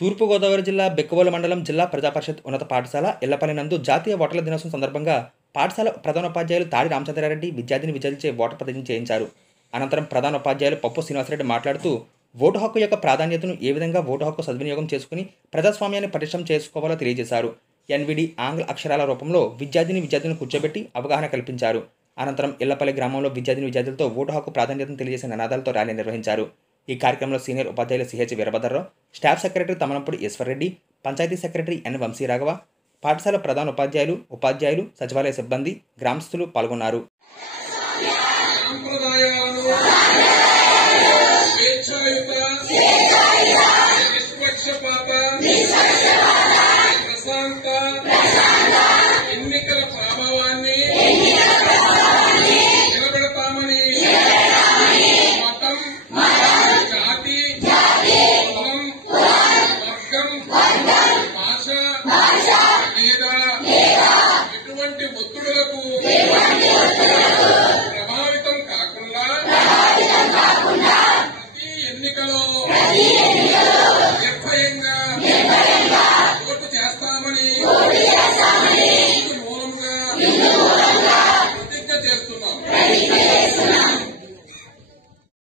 తూర్పుగోదావరి జిల్లా బెక్కవోలు మండలం జిల్లా ప్రజాపరిషత్ ఉన్నత పాఠశాల ఎల్లపల్లి నందు జాతీయ ఓటర్ల దినోత్సవం సందర్భంగా పాఠశాల ప్రధానోపాధ్యాయులు తాడి రామచంద్రారెడ్డి విద్యార్థినిచే ఓటర్ ప్రతిజ్ఞ చేయించారు. అనంతరం ప్రధానోపాధ్యాయులు పప్పు శ్రీనివాసరెడ్డి మాట్లాడుతూ ఓటు హక్కు యొక్క ప్రాధాన్యతను ఏ విధంగా ఓటు హక్కు సద్వినియోగం చేసుకుని ప్రజాస్వామ్యాన్ని పటిష్టం చేసుకోవాలో తెలియజేశారు. ఎన్విడి ఆంగ్ల అక్షరాల రూపంలో విద్యార్థిని కూర్చోబెట్టి అవగాహన కల్పించారు. అనంతరం ఎల్లపల్లి గ్రామంలో విద్యార్థులతో ఓటు హక్కు ప్రాధాన్యతను తెలియజేసే నినాదాలతో ర్యాలీ నిర్వహించారు. ఈ కార్యక్రమంలో సీనియర్ ఉపాధ్యాయులు CH Veerabhadrarao, staff secretary Tamalampudi Eswarreddy, panchayat secretary N Vamsiraghava, పాఠశాల ప్రధానోపాధ్యాయులు, ఉపాధ్యాయులు, సచివాలయ సిబ్బంది, గ్రామస్తులు పాల్గొన్నారు. ఎటువంటి ఒత్తిడులకు ప్రభావితం కాకుండా ప్రతి ఎన్నికలో